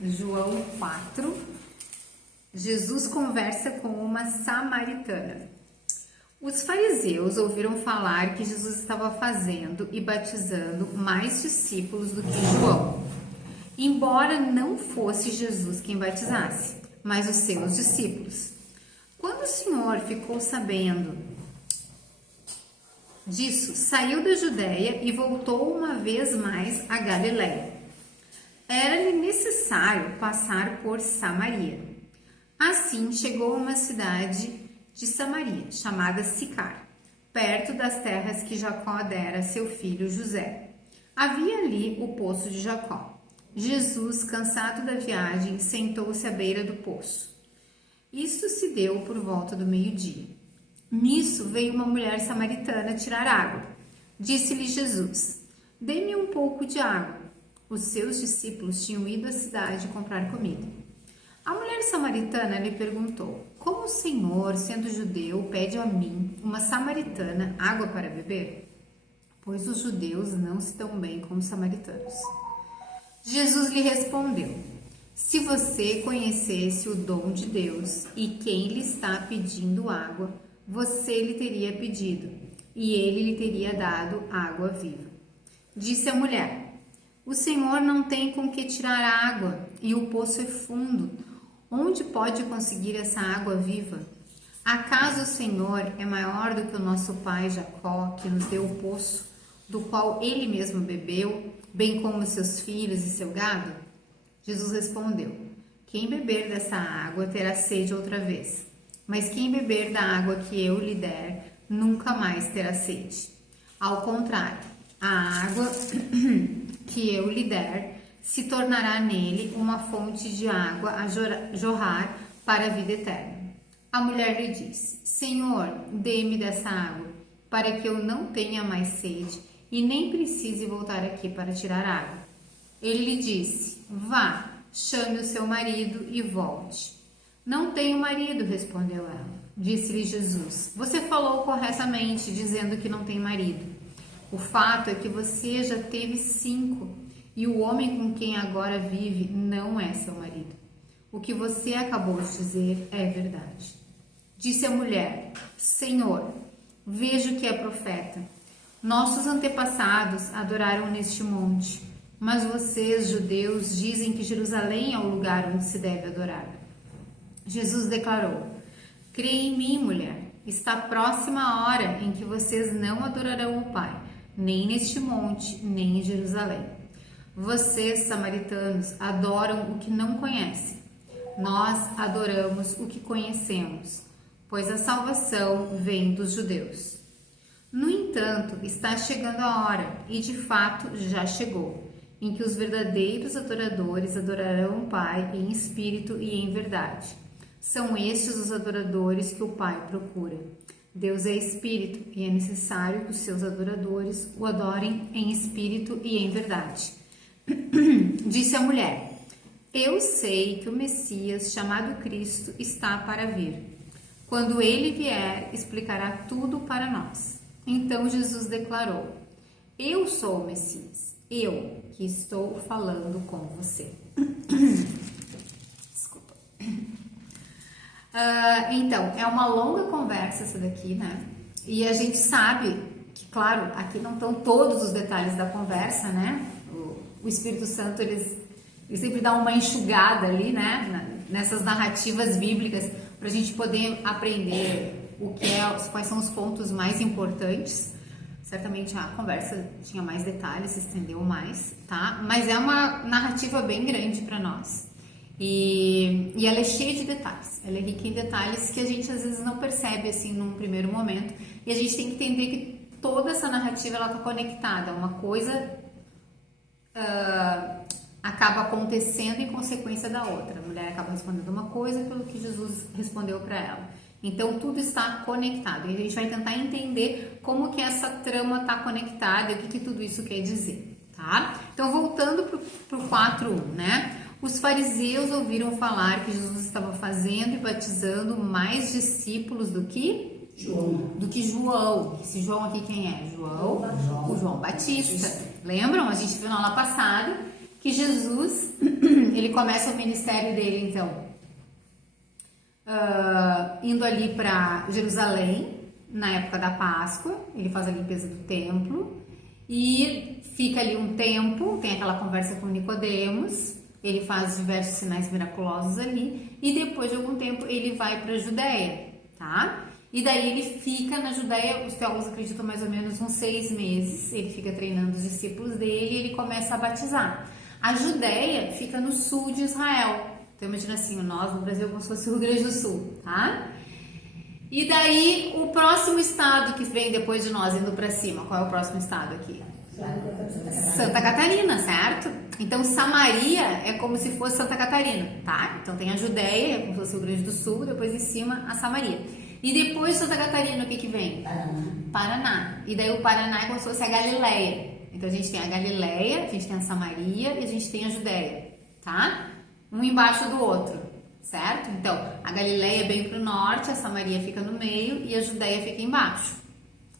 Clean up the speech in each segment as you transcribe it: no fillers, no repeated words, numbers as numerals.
João 4. Jesus conversa com uma samaritana. Os fariseus ouviram falar que Jesus estava fazendo e batizando mais discípulos do que João, embora não fosse Jesus quem batizasse, mas os seus discípulos. Quando o Senhor ficou sabendo disso, saiu da Judéia e voltou uma vez mais a Galiléia. Era-lhe necessário passar por Samaria. Assim chegou a uma cidade de Samaria, chamada Sicar, perto das terras que Jacó dera a seu filho José. Havia ali o poço de Jacó. Jesus, cansado da viagem, sentou-se à beira do poço. Isso se deu por volta do meio-dia. Nisso veio uma mulher samaritana tirar água. Disse-lhe Jesus: "Dê-me um pouco de água." Os seus discípulos tinham ido à cidade comprar comida. A mulher samaritana lhe perguntou: "Como o Senhor, sendo judeu, pede a mim, uma samaritana, água para beber?" Pois os judeus não se dão bem com os samaritanos. Jesus lhe respondeu: "Se você conhecesse o dom de Deus e quem lhe está pedindo água, você lhe teria pedido, e ele lhe teria dado água viva." Disse a mulher: "O Senhor não tem com que tirar água, e o poço é fundo. Onde pode conseguir essa água viva? Acaso o Senhor é maior do que o nosso pai Jacó, que nos deu o poço, do qual ele mesmo bebeu, bem como seus filhos e seu gado?" Jesus respondeu: "Quem beber dessa água terá sede outra vez, mas quem beber da água que eu lhe der, nunca mais terá sede. Ao contrário, a água que eu lhe der se tornará nele uma fonte de água a jorrar para a vida eterna." A mulher lhe disse: "Senhor, dê-me dessa água, para que eu não tenha mais sede e nem precise voltar aqui para tirar água." Ele lhe disse: "Vá, chame o seu marido e volte." "Não tenho marido", respondeu ela. Disse-lhe Jesus: "Você falou corretamente, dizendo que não tem marido. O fato é que você já teve 5, e o homem com quem agora vive não é seu marido. O que você acabou de dizer é verdade." Disse a mulher: "Senhor, vejo que é profeta. Nossos antepassados adoraram neste monte, mas vocês, judeus, dizem que Jerusalém é o lugar onde se deve adorar." Jesus declarou: "Creia em mim, mulher. Está próxima a hora em que vocês não adorarão o Pai, nem neste monte, nem em Jerusalém. Vocês, samaritanos, adoram o que não conhecem. Nós adoramos o que conhecemos, pois a salvação vem dos judeus. No entanto, está chegando a hora, e de fato já chegou, em que os verdadeiros adoradores adorarão o Pai em espírito e em verdade. São estes os adoradores que o Pai procura. Deus é espírito e é necessário que os seus adoradores o adorem em espírito e em verdade." Disse a mulher: "Eu sei que o Messias, chamado Cristo, está para vir. Quando ele vier, explicará tudo para nós." Então Jesus declarou: "Eu sou o Messias, eu que estou falando com você." Desculpa. Então, é uma longa conversa essa daqui, né? E a gente sabe que, claro, aqui não estão todos os detalhes da conversa, né? O Espírito Santo, ele sempre dá uma enxugada ali, né? Nessas narrativas bíblicas, para a gente poder aprender quais são os pontos mais importantes. Certamente a conversa tinha mais detalhes, se estendeu mais, tá? Mas é uma narrativa bem grande para nós. E ela é cheia de detalhes, ela é rica em detalhes que a gente às vezes não percebe assim num primeiro momento, e a gente tem que entender que toda essa narrativa ela está conectada, uma coisa acaba acontecendo em consequência da outra. A mulher acaba respondendo uma coisa pelo que Jesus respondeu para ela. Então tudo está conectado, e a gente vai tentar entender como que essa trama está conectada e o que tudo isso quer dizer, tá? Então voltando para o 4:1, né? Os fariseus ouviram falar que Jesus estava fazendo e batizando mais discípulos do que João. Esse João aqui quem é? O João Batista. Lembram? A gente viu na aula passada que Jesus ele começa o ministério dele, então, indo ali para Jerusalém, na época da Páscoa. Ele faz a limpeza do templo e fica ali um tempo, tem aquela conversa com Nicodemos, ele faz diversos sinais miraculosos ali, e depois de algum tempo ele vai para a Judéia, tá? E daí ele fica na Judéia, os teólogos acreditam mais ou menos uns 6 meses, ele fica treinando os discípulos dele e ele começa a batizar. A Judéia fica no sul de Israel, então imagina assim, nós no Brasil como se fosse o Rio Grande do Sul, tá? E daí o próximo estado que vem depois de nós, indo para cima, qual é o próximo estado aqui? Santa Catarina, certo? Então Samaria é como se fosse Santa Catarina, tá? Então tem a Judéia, é como se fosse o Rio Grande do Sul, depois em cima a Samaria. E depois de Santa Catarina, o que vem? Paraná. E daí o Paraná é como se fosse a Galileia. Então a gente tem a Galileia, a gente tem a Samaria e a gente tem a Judéia, tá? Um embaixo do outro, certo? Então a Galileia é bem pro norte, a Samaria fica no meio e a Judéia fica embaixo.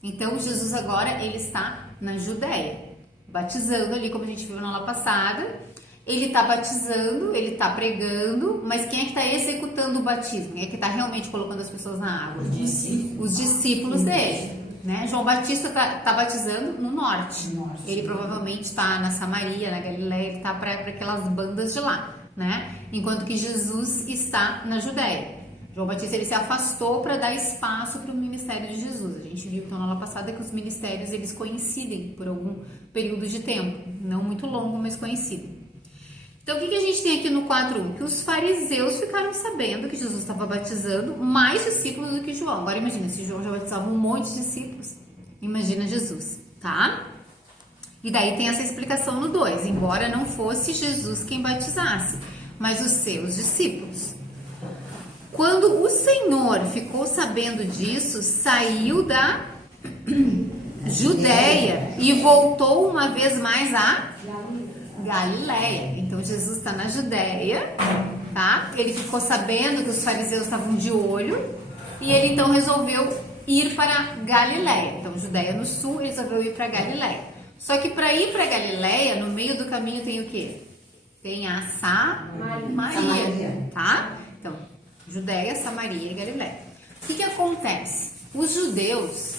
Então Jesus agora ele está na Judéia, batizando ali, como a gente viu na aula passada. Ele está batizando, ele está pregando, mas quem é que está executando o batismo? Quem é que está realmente colocando as pessoas na água? Os discípulos dele, né? João Batista está batizando no norte. Ele provavelmente está na Samaria, na Galileia, ele está para aquelas bandas de lá, né? Enquanto que Jesus está na Judéia. João Batista ele se afastou para dar espaço para o ministério de Jesus. A gente viu então na aula passada que os ministérios eles coincidem por algum período de tempo, não muito longo, mas coincidem. Então, o que a gente tem aqui no 4.1? Que os fariseus ficaram sabendo que Jesus estava batizando mais discípulos do que João. Agora, imagina, se João já batizava um monte de discípulos, imagina Jesus, tá? E daí tem essa explicação no 2, embora não fosse Jesus quem batizasse, mas os seus discípulos. Quando o Senhor ficou sabendo disso, saiu da Judéia e voltou uma vez mais a Galileia. Então Jesus está na Judéia, tá? Ele ficou sabendo que os fariseus estavam de olho e ele então resolveu ir para Galileia. Então Judéia no sul, ele resolveu ir para Galileia. Só que para ir para Galileia, no meio do caminho tem o quê? Tem a Samaria, tá? Então Judéia, Samaria e Galileia. O que acontece? Os judeus,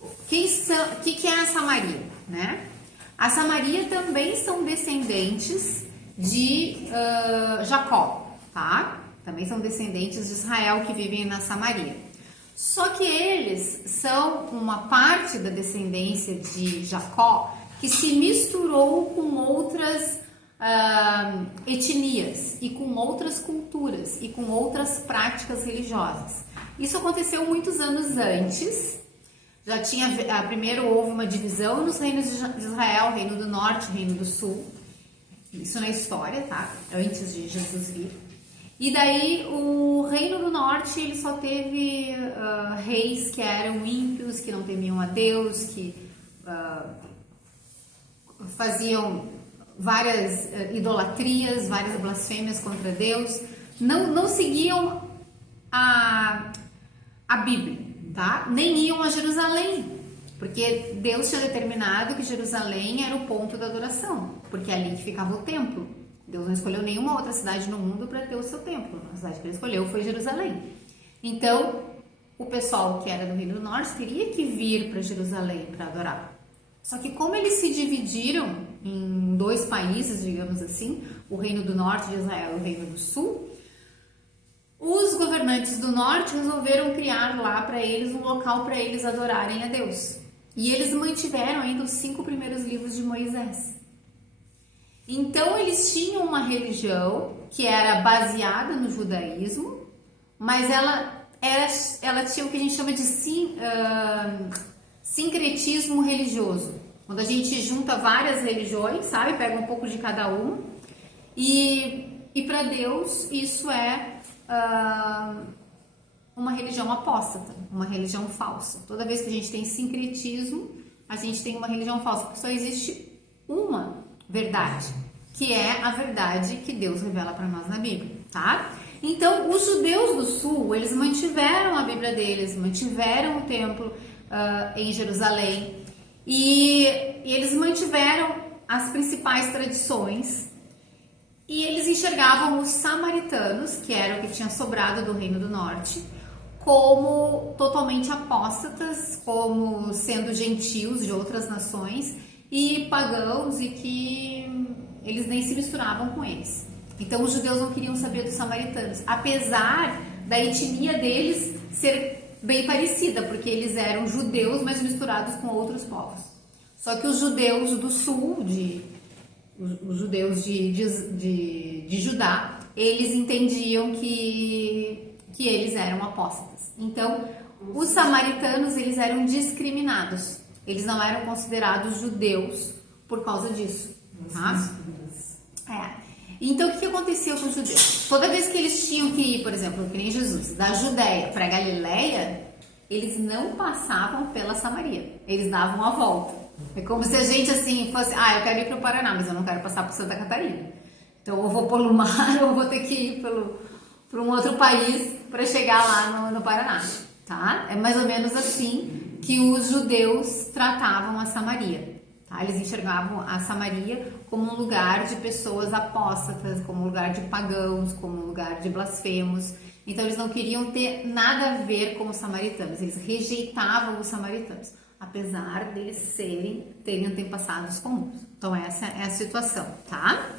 o que é a Samaria, né? A Samaria também são descendentes de Jacó, tá? Também são descendentes de Israel que vivem na Samaria. Só que eles são uma parte da descendência de Jacó que se misturou com outras etnias e com outras culturas e com outras práticas religiosas. Isso aconteceu muitos anos antes. Já tinha, primeiro houve uma divisão nos reinos de Israel, Reino do Norte, Reino do Sul. Isso na história, tá? Antes de Jesus vir. E daí o Reino do Norte, ele só teve reis que eram ímpios, que não temiam a Deus, que faziam várias idolatrias, várias blasfêmias contra Deus. Não seguiam a Bíblia. Tá? Nem iam a Jerusalém, porque Deus tinha determinado que Jerusalém era o ponto da adoração, porque é ali que ficava o templo. Deus não escolheu nenhuma outra cidade no mundo para ter o seu templo. A cidade que ele escolheu foi Jerusalém. Então, o pessoal que era do Reino do Norte teria que vir para Jerusalém para adorar. Só que como eles se dividiram em 2 países, digamos assim, o Reino do Norte de Israel e o Reino do Sul, os governantes do norte resolveram criar lá para eles um local para eles adorarem a Deus. E eles mantiveram ainda os 5 primeiros livros de Moisés. Então eles tinham uma religião que era baseada no judaísmo, mas ela tinha o que a gente chama de sincretismo religioso. Quando a gente junta várias religiões, sabe? Pega um pouco de cada uma. E para Deus isso é uma religião apóstata, uma religião falsa. Toda vez que a gente tem sincretismo, a gente tem uma religião falsa, porque só existe uma verdade, que é a verdade que Deus revela para nós na Bíblia, tá? Então, os judeus do sul, eles mantiveram a Bíblia deles, mantiveram o templo em Jerusalém e eles mantiveram as principais tradições E eles enxergavam os samaritanos, que era o que tinha sobrado do Reino do Norte, como totalmente apóstatas, como sendo gentios de outras nações e pagãos, e que eles nem se misturavam com eles. Então os judeus não queriam saber dos samaritanos, apesar da etnia deles ser bem parecida, porque eles eram judeus, mas misturados com outros povos. Só que os judeus do sul, os judeus de Judá, eles entendiam que eles eram apóstatas. Então, os samaritanos, eles eram discriminados. Eles não eram considerados judeus por causa disso, tá? Então, o que aconteceu com os judeus? Toda vez que eles tinham que ir, por exemplo, que nem Jesus, da Judéia para Galileia, eles não passavam pela Samaria. Eles davam a volta. É como se a gente, assim, fosse... eu quero ir para o Paraná, mas eu não quero passar por Santa Catarina. Então, eu vou pelo mar, ou vou ter que ir para um outro país para chegar lá no Paraná, tá? É mais ou menos assim que os judeus tratavam a Samaria, tá? Eles enxergavam a Samaria como um lugar de pessoas apóstatas, como um lugar de pagãos, como um lugar de blasfemos. Então eles não queriam ter nada a ver com os samaritanos, eles rejeitavam os samaritanos, apesar deles terem antepassados comuns. Então essa é a situação, tá?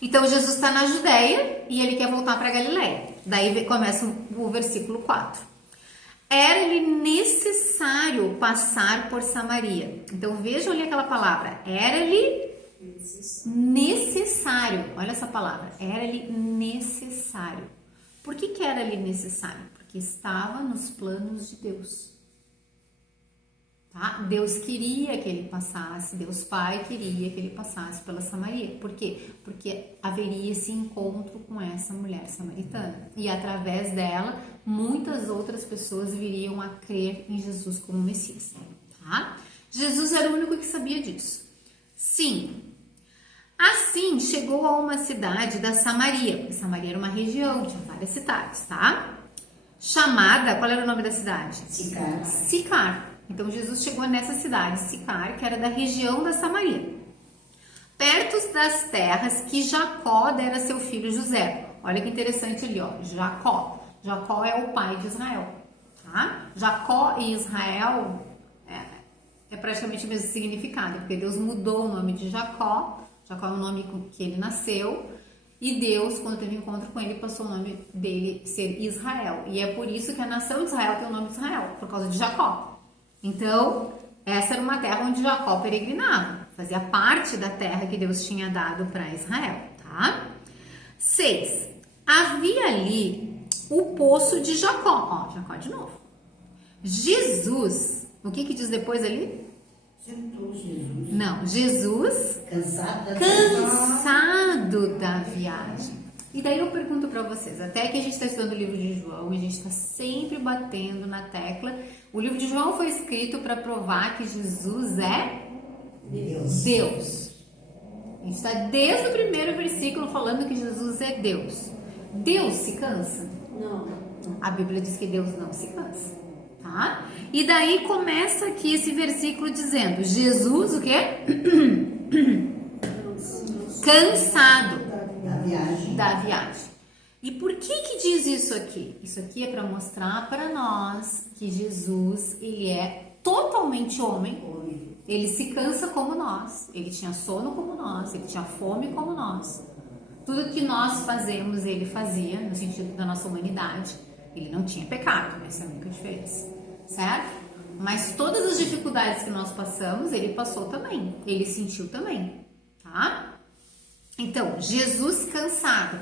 Então Jesus está na Judéia e ele quer voltar para Galileia. Daí começa o versículo 4. Era-lhe necessário passar por Samaria. Então vejam ali aquela palavra. Era-lhe necessário. Olha essa palavra. Era-lhe necessário. Por que era-lhe necessário? Porque estava nos planos de Deus. Tá? Deus queria que ele passasse, Deus Pai queria que ele passasse pela Samaria. Por quê? Porque haveria esse encontro com essa mulher samaritana. E através dela, muitas outras pessoas viriam a crer em Jesus como Messias. Tá? Jesus era o único que sabia disso. Sim. Assim, chegou a uma cidade da Samaria. Porque Samaria era uma região, tinha várias cidades, tá? Chamada, qual era o nome da cidade? Sicar. Sicar. Então, Jesus chegou nessa cidade, Sicar, que era da região da Samaria, perto das terras que Jacó dera a seu filho José. Olha que interessante ali, ó, Jacó. Jacó é o pai de Israel, tá? Jacó e Israel é praticamente o mesmo significado, porque Deus mudou o nome de Jacó. Jacó é o nome com que ele nasceu. E Deus, quando teve encontro com ele, passou o nome dele ser Israel. E é por isso que a nação de Israel tem o nome de Israel, por causa de Jacó. Então, essa era uma terra onde Jacó peregrinava, fazia parte da terra que Deus tinha dado para Israel, tá? 6. Havia ali o poço de Jacó, ó, Jacó de novo. Jesus, o que diz depois ali? Sentou Jesus. Não, Jesus cansado da viagem. E daí eu pergunto para vocês, até que a gente está estudando o livro de João, a gente está sempre batendo na tecla. O livro de João foi escrito para provar que Jesus é Deus. A gente está desde o primeiro versículo falando que Jesus é Deus. Deus se cansa? Não. A Bíblia diz que Deus não se cansa, tá? E daí começa aqui esse versículo dizendo, Jesus o quê? Cansado da viagem. E por que diz isso aqui? Isso aqui é para mostrar para nós que Jesus, ele é totalmente homem. Ele se cansa como nós. Ele tinha sono como nós. Ele tinha fome como nós. Tudo que nós fazemos, ele fazia, no sentido da nossa humanidade. Ele não tinha pecado, essa é a única diferença. Certo? Mas todas as dificuldades que nós passamos, ele passou também. Ele sentiu também. Tá? Então, Jesus cansado.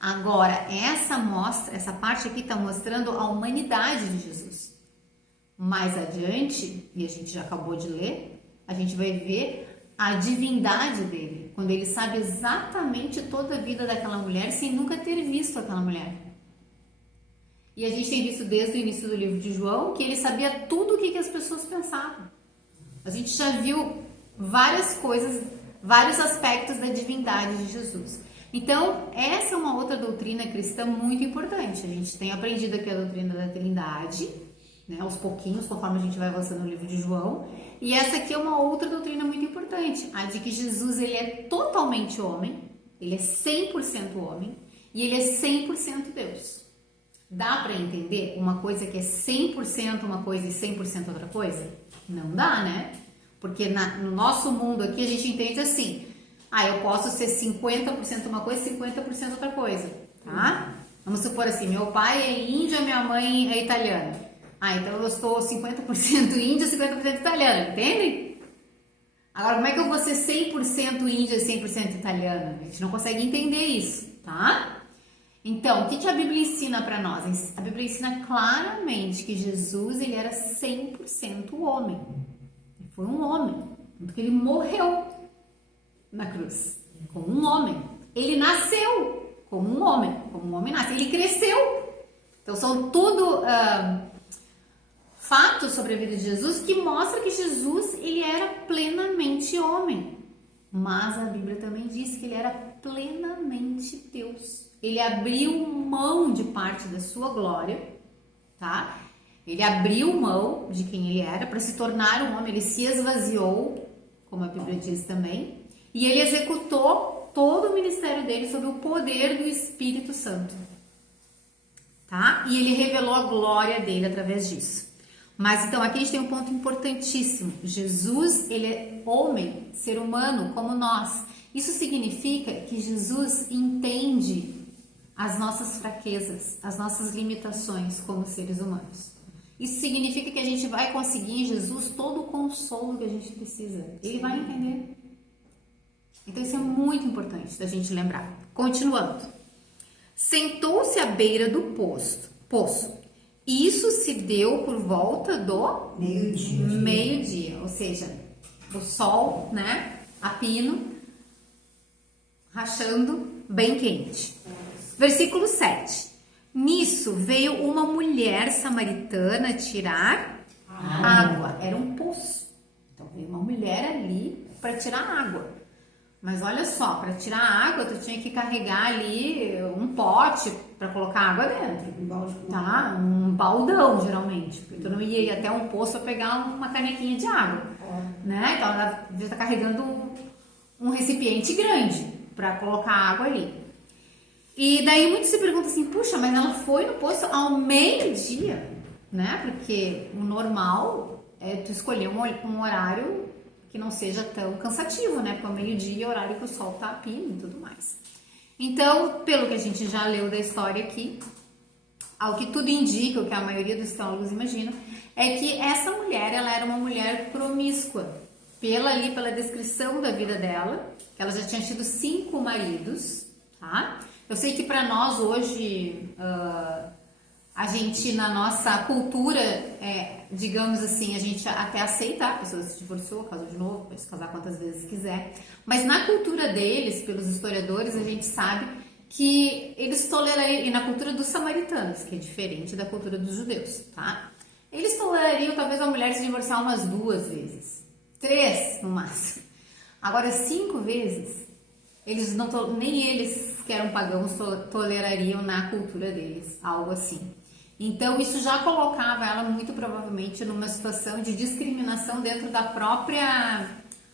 Agora, essa parte aqui está mostrando a humanidade de Jesus. Mais adiante, e a gente já acabou de ler, a gente vai ver a divindade dele, quando ele sabe exatamente toda a vida daquela mulher sem nunca ter visto aquela mulher. E a gente tem visto desde o início do livro de João que ele sabia tudo o que as pessoas pensavam. A gente já viu várias coisas, vários aspectos da divindade de Jesus. Então, essa é uma outra doutrina cristã muito importante. A gente tem aprendido aqui a doutrina da Trindade, né, aos pouquinhos, conforme a gente vai avançando no livro de João. E essa aqui é uma outra doutrina muito importante, a de que Jesus ele é totalmente homem, Ele é 100% homem e ele é 100% Deus. Dá para entender uma coisa que é 100% uma coisa e 100% outra coisa? Não dá, né? Porque no nosso mundo aqui a gente entende assim, eu posso ser 50% uma coisa e 50% outra coisa, tá? Vamos supor assim, meu pai é índio, minha mãe é italiana. Então eu sou 50% índia, 50% italiana, entende? Agora, como é que eu vou ser 100% índia e 100% italiana? A gente não consegue entender isso, tá? Então, o que a Bíblia ensina para nós? A Bíblia ensina claramente que Jesus, ele era 100% homem. Ele foi um homem, porque ele morreu na cruz, como um homem. Ele nasceu como um homem nasce. Ele cresceu. Então, são tudo fatos sobre a vida de Jesus que mostram que Jesus, ele era plenamente homem. Mas a Bíblia também diz que ele era plenamente Deus. Ele abriu mão de parte da sua glória, tá? Ele abriu mão de quem ele era para se tornar um homem. Ele se esvaziou, como a Bíblia diz também, e ele executou todo o ministério dele sob o poder do Espírito Santo, tá? E ele revelou a glória dele através disso. Mas então aqui a gente tem um ponto importantíssimo. Jesus, ele é homem, ser humano como nós. Isso significa que Jesus entende as nossas fraquezas, as nossas limitações como seres humanos. Isso significa que a gente vai conseguir em Jesus todo o consolo que a gente precisa. Ele vai entender. Então isso é muito importante da gente lembrar. Continuando. Sentou-se à beira do poço. Isso se deu por volta do meio-dia, ou seja, o sol, né, a pino, rachando, bem quente. Versículo 7. Nisso veio uma mulher samaritana tirar água. Era um poço. Então veio uma mulher ali para tirar água. Mas olha só, para tirar água, tu tinha que carregar ali um pote para colocar água dentro, tá? Um baldão, geralmente, porque tu não ia ir até um poço para pegar uma canequinha de água, né? Então ela devia estar carregando um recipiente grande para colocar água ali. E daí muitos se perguntam assim, puxa, mas ela foi no poço ao meio-dia, né? Porque o normal é tu escolher um horário que não seja tão cansativo, né? Porque ao meio-dia é o horário que o sol tá a pino e tudo mais. Então, pelo que a gente já leu da história aqui, ao que tudo indica, o que a maioria dos teólogos imaginam, é que essa mulher, ela era uma mulher promíscua. Pela descrição da vida dela, que ela já tinha tido 5 maridos, tá? Eu sei que para nós hoje, a gente, na nossa cultura, digamos assim, a gente até aceita a pessoa se divorciou, casou de novo, pode se casar quantas vezes quiser. Mas na cultura deles, pelos historiadores, a gente sabe que eles tolerariam, e na cultura dos samaritanos, que é diferente da cultura dos judeus, tá? Eles tolerariam talvez a mulher se divorciar umas 2 vezes, 3 no máximo. Agora 5 vezes, nem eles que eram pagãos tolerariam na cultura deles, algo assim. Então, isso já colocava ela muito provavelmente numa situação de discriminação dentro da própria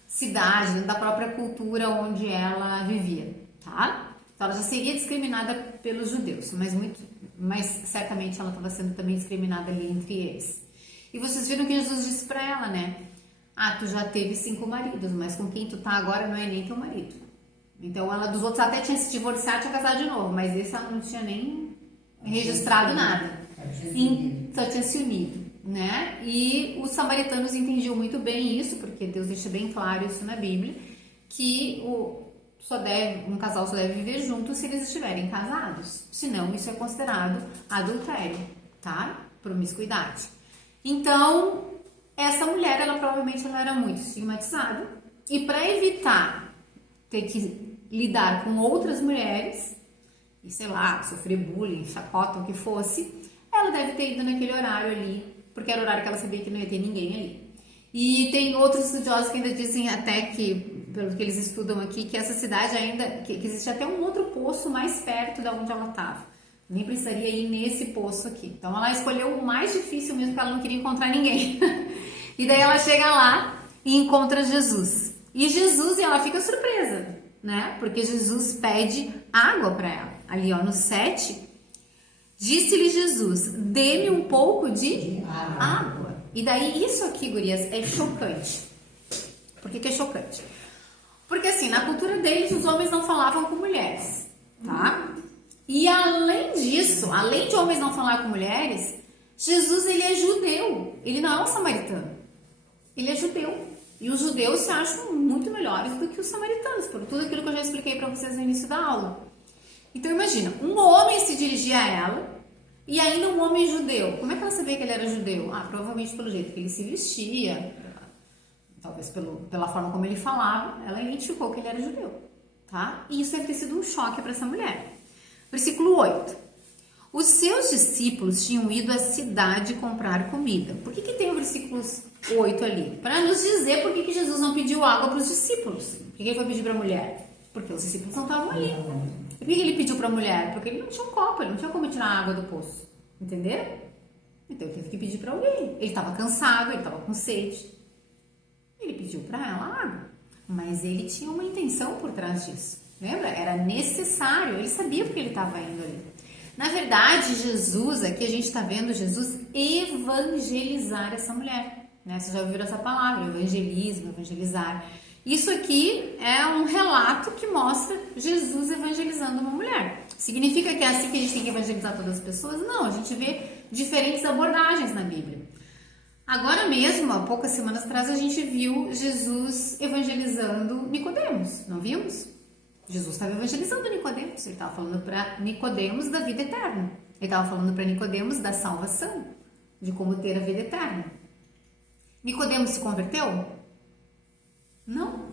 cidade, dentro da própria cultura onde ela vivia, tá? Então, ela já seria discriminada pelos judeus, mas certamente ela estava sendo também discriminada ali entre eles. E vocês viram que Jesus disse para ela, né? Tu já teve 5 maridos, mas com quem tu tá agora não é nem teu marido. Então, ela dos outros até tinha se divorciado, tinha casado de novo, mas esse ela não tinha nem registrado nada. Só tinha se unido, né? E os samaritanos entendiam muito bem isso, porque Deus deixa bem claro isso na Bíblia, que um casal só deve viver junto se eles estiverem casados. Senão, isso é considerado adultério, tá? Promiscuidade. Então, essa mulher, ela provavelmente era muito estigmatizada. E para evitar ter que lidar com outras mulheres, e sei lá, sofrer bullying, chacota, o que fosse, ela deve ter ido naquele horário ali, porque era o horário que ela sabia que não ia ter ninguém ali. E tem outros estudiosos que ainda dizem até que, pelo que eles estudam aqui, que essa cidade ainda, que existe até um outro poço mais perto de onde ela estava. Nem precisaria ir nesse poço aqui. Então ela escolheu o mais difícil mesmo, porque ela não queria encontrar ninguém. E daí ela chega lá e encontra Jesus. E Jesus, ela fica surpresa, né? Porque Jesus pede água para ela. Ali, ó, no 7, disse-lhe Jesus, dê-me um pouco de água. E daí, isso aqui, gurias, é chocante. Por que é chocante? Porque, assim, na cultura deles, os homens não falavam com mulheres, tá? E, além disso, além de homens não falar com mulheres, Jesus, ele é judeu. Ele não é um samaritano. Ele é judeu. E os judeus se acham muito melhores do que os samaritanos, por tudo aquilo que eu já expliquei para vocês no início da aula. Então, imagina, um homem se dirigia a ela, e ainda um homem judeu. Como é que ela sabia que ele era judeu? Provavelmente pelo jeito que ele se vestia, talvez pela forma como ele falava, ela identificou que ele era judeu, tá? E isso deve ter sido um choque para essa mulher. Versículo 8. Os seus discípulos tinham ido à cidade comprar comida. Por que tem o versículo 8 ali? Para nos dizer por que Jesus não pediu água para os discípulos. Por que ele foi pedir para a mulher? Porque os discípulos não estavam ali. Por que ele pediu para a mulher? Porque ele não tinha um copo, ele não tinha como tirar a água do poço. Entenderam? Então ele teve que pedir para alguém. Ele estava cansado, ele estava com sede. Ele pediu para ela água. Mas ele tinha uma intenção por trás disso. Lembra? Era necessário. Ele sabia porque ele estava indo ali. Na verdade, Jesus, aqui a gente está vendo Jesus evangelizar essa mulher. Né? Vocês já ouviram essa palavra, evangelismo, evangelizar. Isso aqui é um relato que mostra Jesus evangelizando uma mulher. Significa que é assim que a gente tem que evangelizar todas as pessoas? Não, a gente vê diferentes abordagens na Bíblia. Agora mesmo, há poucas semanas atrás, a gente viu Jesus evangelizando Nicodemos, não vimos? Jesus estava evangelizando Nicodemos, ele estava falando para Nicodemos da vida eterna. Ele estava falando para Nicodemos da salvação, de como ter a vida eterna. Nicodemos se converteu? Não,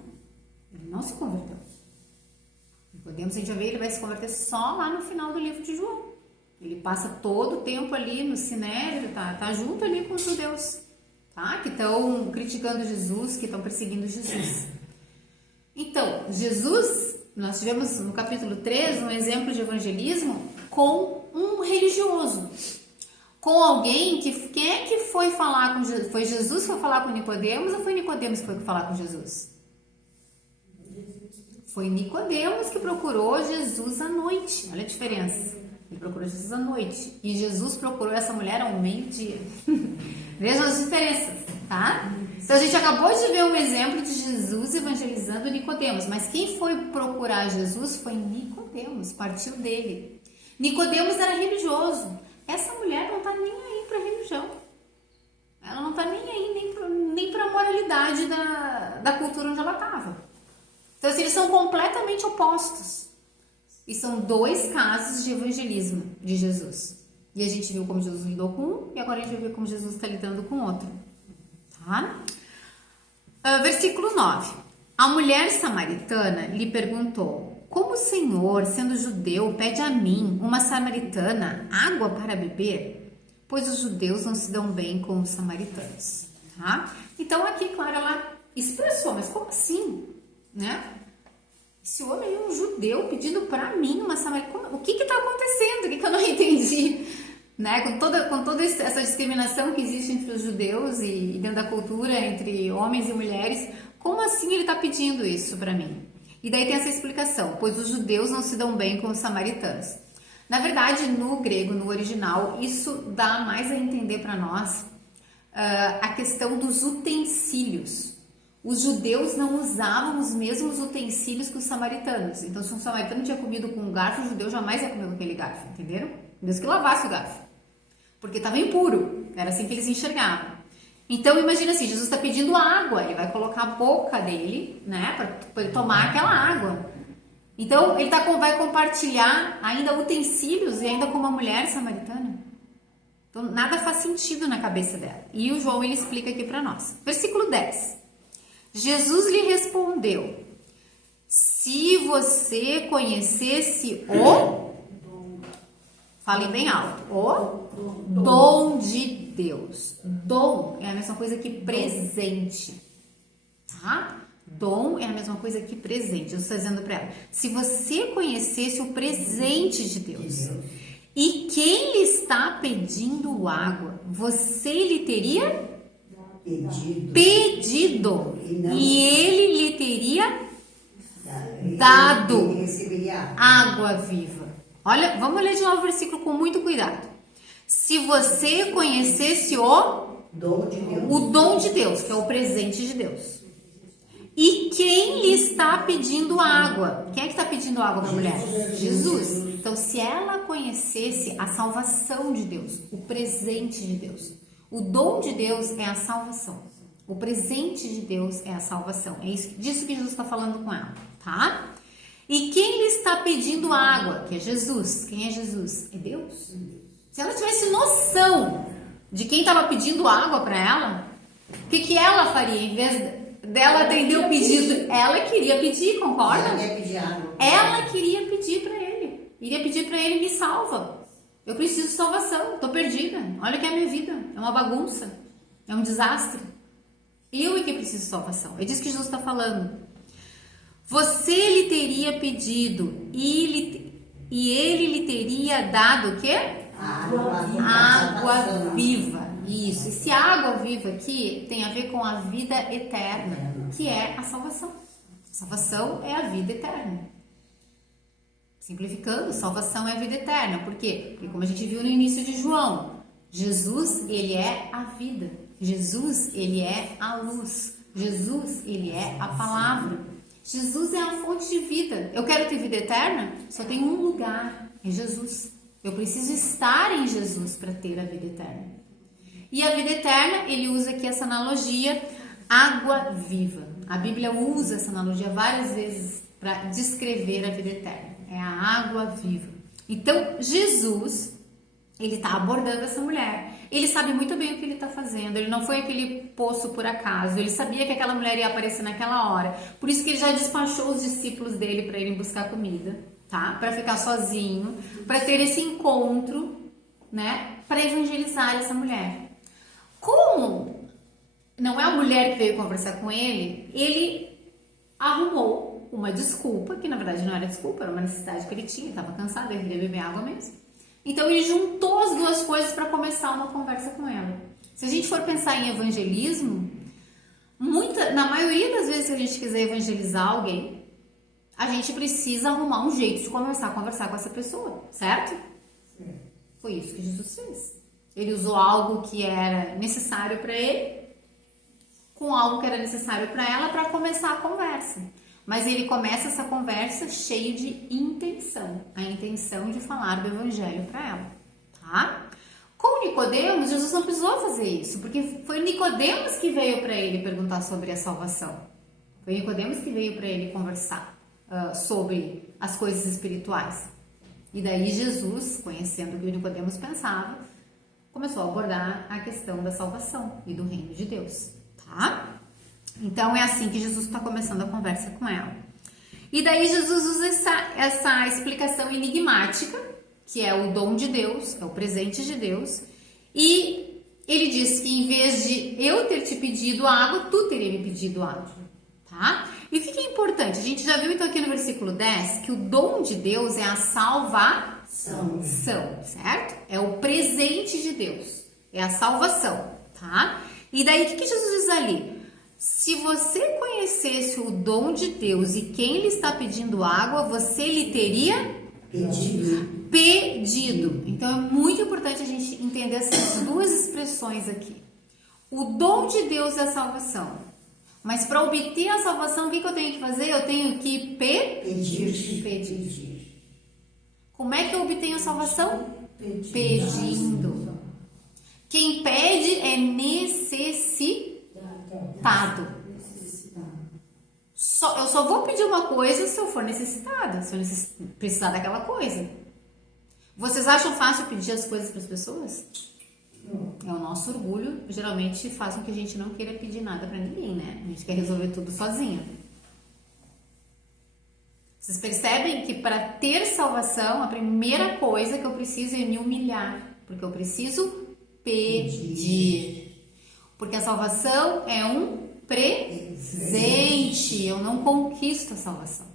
ele não se converteu. Nicodemos, a gente já vê, ele vai se converter só lá no final do livro de João. Ele passa todo o tempo ali no Sinédrio, tá junto ali com os judeus, tá? Que estão criticando Jesus, que estão perseguindo Jesus. Então, Jesus, nós tivemos no capítulo 3 um exemplo de evangelismo com um religioso, com alguém quem é que foi falar com Jesus? Foi Jesus que foi falar com Nicodemos ou foi Nicodemos que foi falar com Jesus? Foi Nicodemos que procurou Jesus à noite. Olha a diferença. Ele procurou Jesus à noite e Jesus procurou essa mulher ao meio-dia. Vejam as diferenças, tá? Então a gente acabou de ver um exemplo de Jesus evangelizando Nicodemos, mas quem foi procurar Jesus foi Nicodemos, partiu dele. Nicodemos era religioso. Essa mulher não está nem aí para a religião. Ela não está nem aí nem para a moralidade da cultura onde ela estava. Então, assim, eles são completamente opostos. E são dois casos de evangelismo de Jesus. E a gente viu como Jesus lidou com um, e agora a gente vai ver como Jesus está lidando com outro. Tá? Versículo 9. A mulher samaritana lhe perguntou: como o Senhor, sendo judeu, pede a mim, uma samaritana, água para beber? Pois os judeus não se dão bem com os samaritanos. Tá? Então aqui, claro, ela expressou, mas como assim? Né? Esse homem é um judeu pedindo para mim uma samaritana. O que está acontecendo? O que eu não entendi? Né? Com toda essa discriminação que existe entre os judeus e dentro da cultura, entre homens e mulheres, como assim ele está pedindo isso para mim? E daí tem essa explicação, pois os judeus não se dão bem com os samaritanos. Na verdade, no grego, no original, isso dá mais a entender para nós a questão dos utensílios. Os judeus não usavam os mesmos utensílios que os samaritanos. Então, se um samaritano tinha comido com um garfo, o judeu jamais ia comer com aquele garfo, entenderam? Mesmo que lavasse o garfo. Porque estava impuro, era assim que eles enxergavam. Então, imagina assim, Jesus está pedindo água, ele vai colocar a boca dele, né, para ele tomar aquela água. Então, ele vai compartilhar ainda utensílios e ainda com uma mulher samaritana. Então, nada faz sentido na cabeça dela. E o João, ele explica aqui para nós. Versículo 10. Jesus lhe respondeu: se você conhecesse falem bem alto, o dom de Deus. Dom é a mesma coisa que presente, tá? Dom é a mesma coisa que presente. Jesus está dizendo para ela: se você conhecesse o presente de Deus e quem lhe está pedindo água, você lhe teria pedido e ele lhe teria dado Ele receberia água viva. Olha, vamos ler de novo o versículo com muito cuidado. Se você conhecesse o dom de Deus. o dom de Deus, que é o presente de Deus. E quem lhe está pedindo água? Quem é que está pedindo água para a mulher? Jesus. Então, se ela conhecesse a salvação de Deus, o presente de Deus, o dom de Deus é a salvação. O presente de Deus é a salvação. É isso, disso que Jesus está falando com ela, tá? E quem lhe está pedindo água? Que é Jesus. Quem é Jesus? É Deus. Se ela tivesse noção de quem estava pedindo água para ela, o que ela faria? Em vez dela atender o pedido, ela queria pedir, concorda? Ela quer pedir água. Ela queria pedir para ele. Iria pedir para ele, me salva. Eu preciso de salvação, estou perdida. Olha que é a minha vida, é uma bagunça, é um desastre. Eu é que preciso de salvação. É disso que Jesus está falando. Você lhe teria pedido e ele lhe teria dado o quê? Água viva. Isso. Esse água viva aqui tem a ver com a vida eterna, que é a salvação. A salvação é a vida eterna. Simplificando, salvação é a vida eterna. Por quê? Porque como a gente viu no início de João, Jesus, ele é a vida. Jesus, ele é a luz. Jesus, ele é a palavra. Jesus é a fonte de vida. Eu quero ter vida eterna? Só tem um lugar, é Jesus. Eu preciso estar em Jesus para ter a vida eterna. E a vida eterna, ele usa aqui essa analogia, água viva. A Bíblia usa essa analogia várias vezes para descrever a vida eterna. É a água viva. Então, Jesus, ele está abordando essa mulher. Ele sabe muito bem o que ele está fazendo. Ele não foi aquele poço por acaso. Ele sabia que aquela mulher ia aparecer naquela hora. Por isso que ele já despachou os discípulos dele para irem buscar comida, tá? Para ficar sozinho, para ter esse encontro, né? Para evangelizar essa mulher. Como não é a mulher que veio conversar com ele, ele arrumou uma desculpa, que na verdade não era desculpa, era uma necessidade que ele tinha, estava cansado, ele queria beber água mesmo. Então ele juntou as duas coisas para começar uma conversa com ela. Se a gente for pensar em evangelismo, na maioria das vezes que a gente quiser evangelizar alguém, a gente precisa arrumar um jeito de começar a conversar com essa pessoa, certo? Sim. Foi isso que Jesus fez. Ele usou algo que era necessário para ele, com algo que era necessário para ela, para começar a conversa. Mas ele começa essa conversa cheio de intenção, a intenção de falar do evangelho para ela, tá? Com Nicodemos, Jesus não precisou fazer isso, porque foi Nicodemos que veio para ele perguntar sobre a salvação. Foi Nicodemos que veio para ele conversar sobre as coisas espirituais. E daí Jesus, conhecendo o que Nicodemos pensava, começou a abordar a questão da salvação e do reino de Deus, tá? Então é assim que Jesus está começando a conversa com ela. E daí Jesus usa essa explicação enigmática, que é o dom de Deus, é o presente de Deus, e ele diz que em vez de eu ter te pedido água, tu teria me pedido água, tá? E o que é importante? A gente já viu então aqui no versículo 10 que o dom de Deus é a salvação, certo? É o presente de Deus, é a salvação, tá? E daí o que Jesus diz ali? Se você conhecesse o dom de Deus e quem lhe está pedindo água, você lhe teria pedido. Então é muito importante a gente entender essas duas expressões aqui. O dom de Deus é a salvação. Mas para obter a salvação, o que eu tenho que fazer? Eu tenho que pedir. Como é que eu obtenho a salvação? Pedindo. Quem pede é necessitado. Eu só vou pedir uma coisa se eu for necessitada, se eu precisar daquela coisa. Vocês acham fácil pedir as coisas para as pessoas? É o nosso orgulho, geralmente faz com que a gente não queira pedir nada para ninguém, né? A gente quer resolver tudo sozinho. Vocês percebem que para ter salvação, a primeira coisa que eu preciso é me humilhar, porque eu preciso pedir. Porque a salvação é um presente, eu não conquisto a salvação.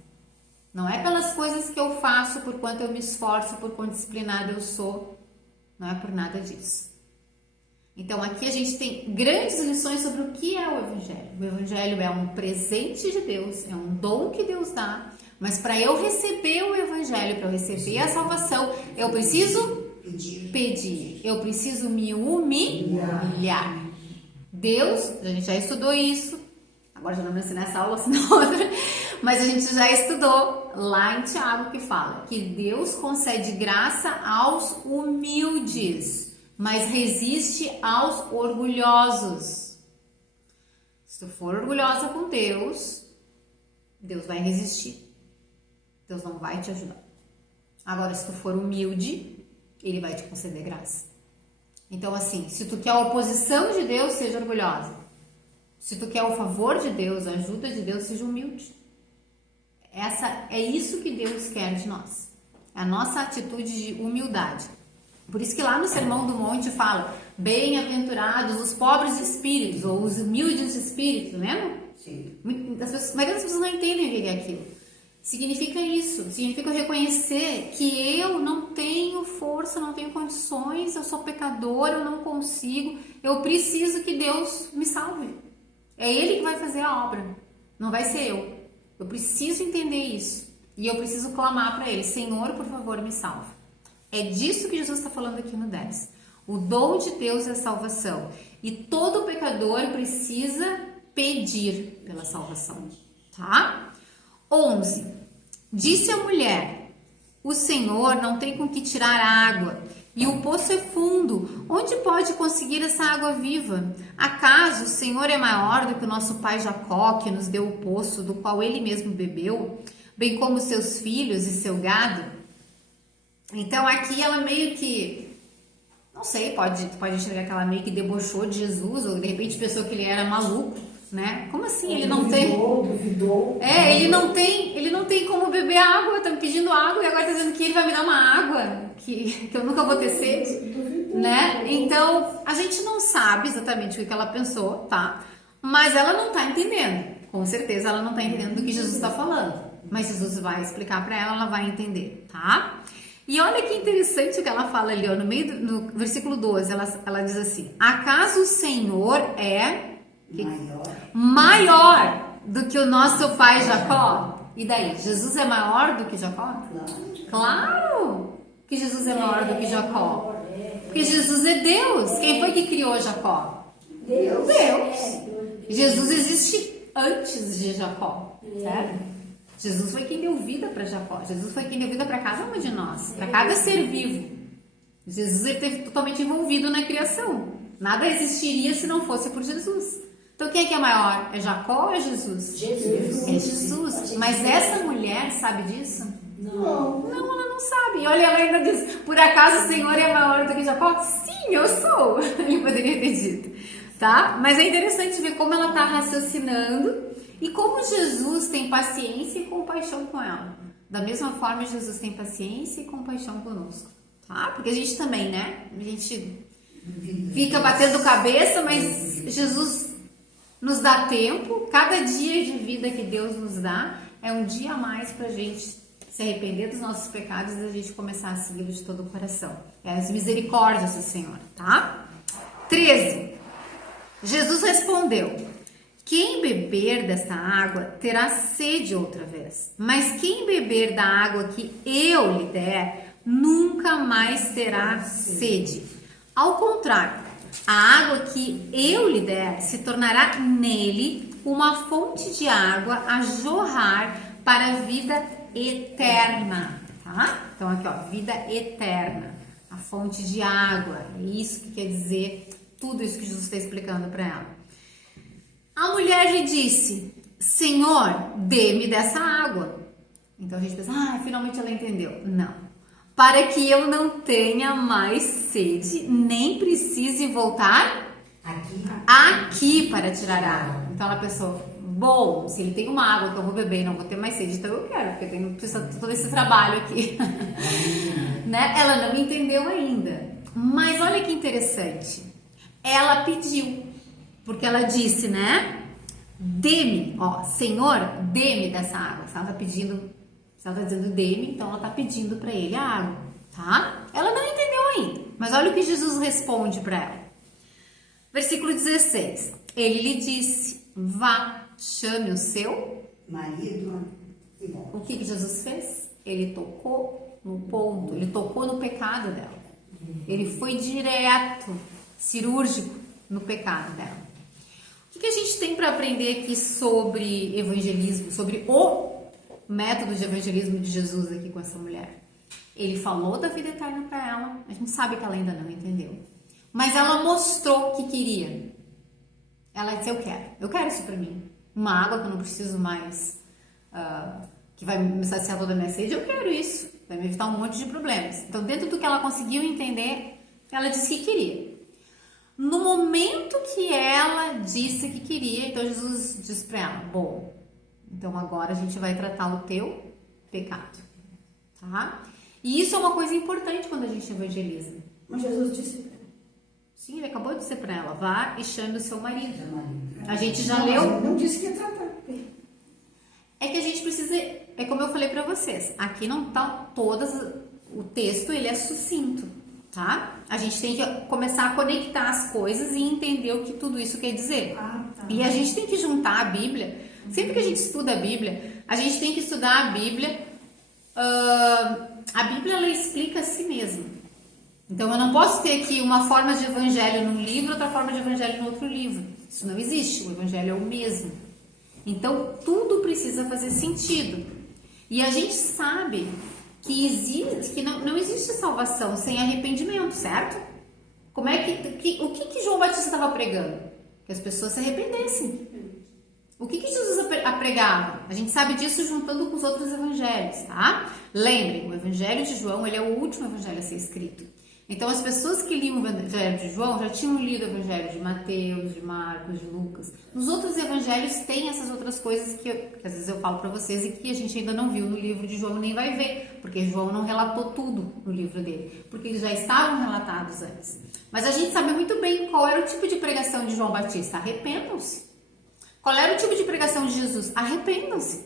Não é pelas coisas que eu faço, por quanto eu me esforço, por quão disciplinada eu sou, não é por nada disso. Então aqui a gente tem grandes lições sobre o que é o Evangelho. O Evangelho é um presente de Deus, é um dom que Deus dá, mas para eu receber o Evangelho, para eu receber a salvação, eu preciso pedir, eu preciso me humilhar. Deus, a gente já estudou isso, agora já não vou ensinar essa aula, senão outra, mas a gente já estudou lá em Tiago que fala que Deus concede graça aos humildes, mas resiste aos orgulhosos. Se tu for orgulhosa com Deus, Deus vai resistir. Deus não vai te ajudar. Agora, se tu for humilde, Ele vai te conceder graça. Então, assim, se tu quer a oposição de Deus, seja orgulhosa. Se tu quer o favor de Deus, a ajuda de Deus, seja humilde. É isso que Deus quer de nós. A nossa atitude de humildade. Por isso que lá no Sermão do Monte fala: bem-aventurados os pobres de espírito, ou os humildes de espírito, né? Sim. A maioria das pessoas não entendem o que é aquilo. Significa isso, significa reconhecer que eu não tenho força, não tenho condições, eu sou pecador, eu não consigo, eu preciso que Deus me salve. É Ele que vai fazer a obra, não vai ser eu. Eu preciso entender isso e eu preciso clamar para Ele: Senhor, por favor, me salve. É disso que Jesus está falando aqui no 10. O dom de Deus é a salvação e todo pecador precisa pedir pela salvação, tá? 11. Disse a mulher: o Senhor não tem com que tirar água e o poço é fundo. Onde pode conseguir essa água viva? Acaso o Senhor é maior do que o nosso pai Jacó, que nos deu o poço do qual ele mesmo bebeu, bem como seus filhos e seu gado? Então aqui ela meio que, não sei, pode enxergar que ela meio que debochou de Jesus, ou de repente pensou que ele era maluco, né? Como assim? Ele não tem... Duvidou. ele não tem como beber água, tá me pedindo água e agora tá dizendo que ele vai me dar uma água, que eu nunca vou ter sede, né? Então, a gente não sabe exatamente o que ela pensou, tá? Mas ela não tá entendendo, com certeza ela não tá entendendo do que Jesus está falando, mas Jesus vai explicar para ela, ela vai entender, tá? E olha que interessante o que ela fala ali, ó, no versículo 12, ela diz assim: acaso o Senhor é maior do que o nosso pai Jacó? E daí, Jesus é maior do que Jacó? Claro que Jesus é maior do que Jacó, porque Jesus é Deus. Quem foi que criou Jacó? Deus. Jesus existe antes de Jacó, certo? Jesus foi quem deu vida para Jacó. Jesus foi quem deu vida para cada uma de nós, para cada ser vivo. Jesus esteve totalmente envolvido na criação. Nada existiria se não fosse por Jesus. Então quem é que é maior? É Jacó ou é Jesus? Jesus. É Jesus. Mas essa mulher sabe disso? Não. Não, ela não sabe. Olha, ela ainda diz: por acaso o Senhor é maior do que Jacó? Sim, eu sou. Ele poderia ter dito, tá? Mas é interessante ver como ela está raciocinando e como Jesus tem paciência e compaixão com ela. Da mesma forma, Jesus tem paciência e compaixão conosco, tá? Porque a gente também, né? A gente fica batendo cabeça, mas Jesus nos dá tempo. Cada dia de vida que Deus nos dá é um dia a mais pra gente se arrepender dos nossos pecados e a gente começar a segui-lo de todo o coração. É as misericórdias do Senhor, tá? 13. Jesus respondeu: quem beber dessa água terá sede outra vez, mas quem beber da água que eu lhe der, nunca mais terá sede. Ao contrário, a água que eu lhe der se tornará nele uma fonte de água a jorrar para a vida eterna, tá? Então aqui, ó, vida eterna, a fonte de água, é isso que quer dizer tudo isso que Jesus está explicando para ela. A mulher lhe disse: Senhor, dê-me dessa água. Então a gente pensa: finalmente ela entendeu. Não. Para que eu não tenha mais sede, nem precise voltar aqui para tirar água. Então ela pensou: bom, se ele tem uma água que eu vou beber e não vou ter mais sede, então eu quero, porque eu preciso de todo esse trabalho aqui. Né? Ela não entendeu ainda. Mas olha que interessante. Ela pediu. Porque ela disse, né? Dê-me, ó, Senhor, dê-me dessa água. Se ela tá pedindo, se ela tá dizendo dê-me, então ela tá pedindo para ele a água, tá? Ela não entendeu ainda, mas olha o que Jesus responde para ela. Versículo 16. Ele lhe disse: vá, chame o seu marido e bom. O que Jesus fez? Ele tocou no ponto, ele tocou no pecado dela. Ele foi direto, cirúrgico no pecado dela. O que a gente tem para aprender aqui sobre evangelismo, sobre o método de evangelismo de Jesus aqui com essa mulher? Ele falou da vida eterna para ela, a gente sabe que ela ainda não entendeu. Mas ela mostrou que queria. Ela disse: eu quero isso para mim. Uma água que eu não preciso mais, que vai me saciar toda a minha sede, eu quero isso. Vai me evitar um monte de problemas. Então, dentro do que ela conseguiu entender, ela disse que queria. No momento que ela disse que queria, então Jesus disse para ela: bom, então agora a gente vai tratar o teu pecado, tá? E isso é uma coisa importante quando a gente evangeliza. Mas Jesus disse. Sim, ele acabou de dizer para ela: vá e chame o seu marido. A gente já Não, leu. mas ele não disse que ia tratar. É que a gente precisa, é como eu falei para vocês, aqui não tá o texto, ele é sucinto, tá? A gente tem que começar a conectar as coisas e entender o que tudo isso quer dizer. Tá. E a gente tem que juntar a Bíblia. Sempre que a gente estuda a Bíblia, a gente tem que estudar a Bíblia. A Bíblia, ela explica a si mesma. Então, eu não posso ter aqui uma forma de evangelho num livro, outra forma de evangelho no outro livro. Isso não existe, o evangelho é o mesmo. Então, tudo precisa fazer sentido. E a gente sabe que não existe salvação sem arrependimento, certo? O que João Batista estava pregando? Que as pessoas se arrependessem. O que Jesus pregava? A gente sabe disso juntando com os outros evangelhos, tá? Lembrem, o evangelho de João, ele é o último evangelho a ser escrito. Então, as pessoas que liam o evangelho de João já tinham lido o evangelho de Mateus, de Marcos, de Lucas. Nos outros evangelhos tem essas outras coisas que às vezes eu falo para vocês e que a gente ainda não viu no livro de João, nem vai ver, porque João não relatou tudo no livro dele, porque eles já estavam relatados antes. Mas a gente sabe muito bem qual era o tipo de pregação de João Batista: arrependam-se. Qual era o tipo de pregação de Jesus? Arrependam-se.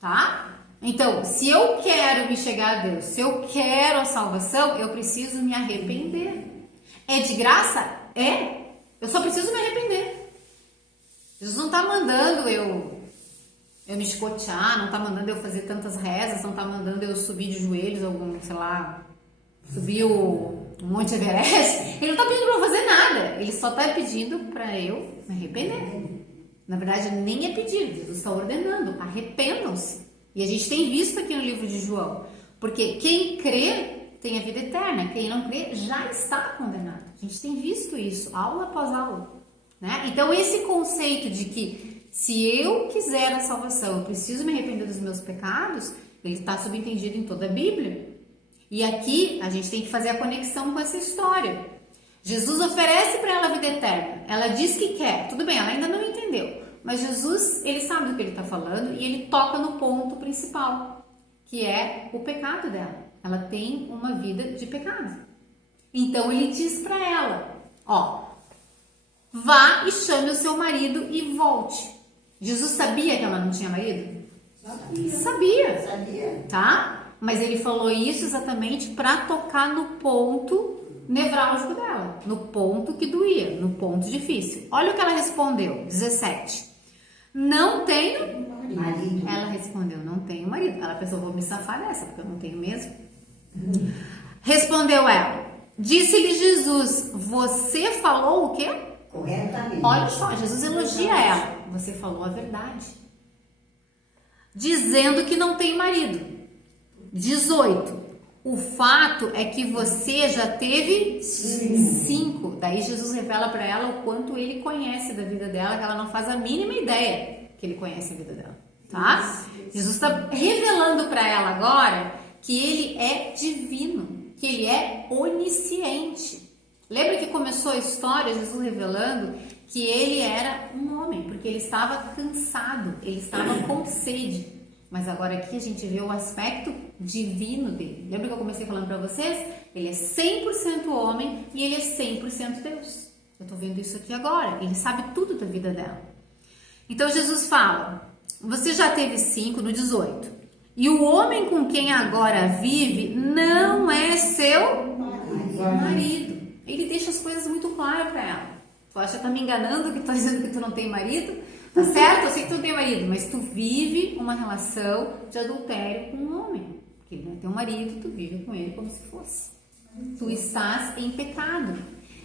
Tá? Então, se eu quero me chegar a Deus, se eu quero a salvação, eu preciso me arrepender. É de graça? É. Eu só preciso me arrepender. Jesus não está mandando eu me escotear, não está mandando eu fazer tantas rezas, não está mandando eu subir de joelhos, subir o Monte Everest. Ele não está pedindo para eu fazer nada. Ele só está pedindo para eu me arrepender. Na verdade, nem é pedir, Jesus está ordenando: arrependam-se. E a gente tem visto aqui no livro de João, porque quem crê tem a vida eterna, quem não crê já está condenado. A gente tem visto isso, aula após aula, né? Então, esse conceito de que se eu quiser a salvação, eu preciso me arrepender dos meus pecados, ele está subentendido em toda a Bíblia. E aqui a gente tem que fazer a conexão com essa história. Jesus oferece para ela a vida eterna, ela diz que quer, tudo bem, ela ainda não entendeu. Mas Jesus, ele sabe do que ele está falando e ele toca no ponto principal, que é o pecado dela. Ela tem uma vida de pecado. Então, ele diz para ela: vá e chame o seu marido e volte. Jesus sabia que ela não tinha marido? Sabia. Tá? Mas ele falou isso exatamente para tocar no ponto nevrálgico dela, no ponto que doía, no ponto difícil. Olha o que ela respondeu, 17. Não tenho marido. Ela respondeu: não tenho marido. Ela pensou: vou me safar dessa, porque eu não tenho mesmo. Respondeu ela: disse-lhe Jesus: você falou o quê? Corretamente. Olha só, Jesus elogia ela: você falou a verdade, dizendo que não tem marido. 18. O fato é que você já teve 5. Daí Jesus revela para ela o quanto ele conhece da vida dela, que ela não faz a mínima ideia que ele conhece a vida dela, tá? Jesus está revelando para ela agora que ele é divino, que ele é onisciente. Lembra que começou a história Jesus revelando que ele era um homem, porque ele estava cansado, ele estava com sede. Mas agora aqui a gente vê o aspecto divino dele. Lembra que eu comecei falando para vocês? Ele é 100% homem e ele é 100% Deus. Eu tô vendo isso aqui agora. Ele sabe tudo da vida dela. Então Jesus fala: você já teve 5, no 18. E o homem com quem agora vive não é seu marido. ele deixa as coisas muito claras para ela. Tu acha que tá me enganando, que tá dizendo que tu não tem marido? Tá certo? Eu sei que tu não tem marido, mas tu vive uma relação de adultério com um homem. Porque ele não é teu marido, tu vive com ele como se fosse. Tu estás em pecado.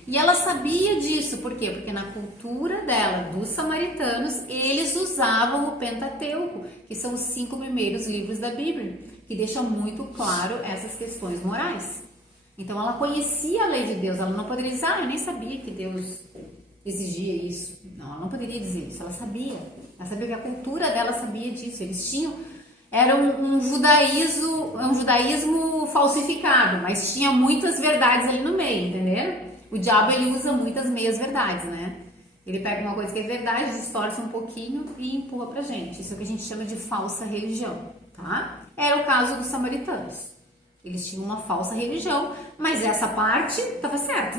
E ela sabia disso, por quê? Porque na cultura dela, dos samaritanos, eles usavam o Pentateuco, que são os 5 primeiros livros da Bíblia, que deixam muito claro essas questões morais. Então ela conhecia a lei de Deus, ela não poderia dizer, eu nem sabia que Deus exigia isso. Não, ela não poderia dizer isso, ela sabia que a cultura dela sabia disso, eles tinham, era um judaísmo falsificado, mas tinha muitas verdades ali no meio, entenderam? O diabo, ele usa muitas meias verdades, né? Ele pega uma coisa que é verdade, distorce um pouquinho e empurra pra gente. Isso é o que a gente chama de falsa religião, tá? Era o caso dos samaritanos. Eles tinham uma falsa religião, mas essa parte estava certa.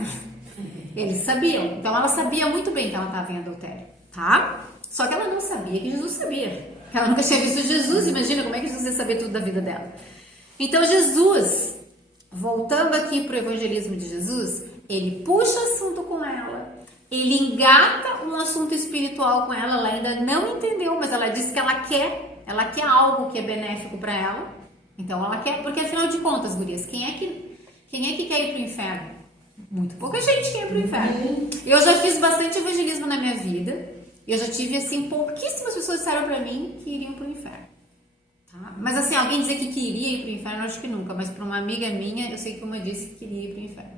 Eles sabiam. Então ela sabia muito bem que ela estava em adultério, tá? Só que ela não sabia que Jesus sabia. Ela nunca tinha visto Jesus, imagina como é que Jesus ia saber tudo da vida dela. Então Jesus, voltando aqui para o evangelismo de Jesus, ele puxa assunto com ela, ele engata um assunto espiritual com ela, ela ainda não entendeu, mas ela disse que ela quer algo que é benéfico para ela. Então ela quer, porque afinal de contas, gurias, quem é que quer ir pro inferno? Muito pouca gente quer ir pro inferno. Eu já fiz bastante evangelismo na minha vida, e eu já tive, assim, pouquíssimas pessoas disseram pra mim que iriam pro inferno. Tá? Mas assim, alguém dizer que queria ir pro inferno, eu acho que nunca, mas pra uma amiga minha, eu sei que uma disse que queria ir pro inferno.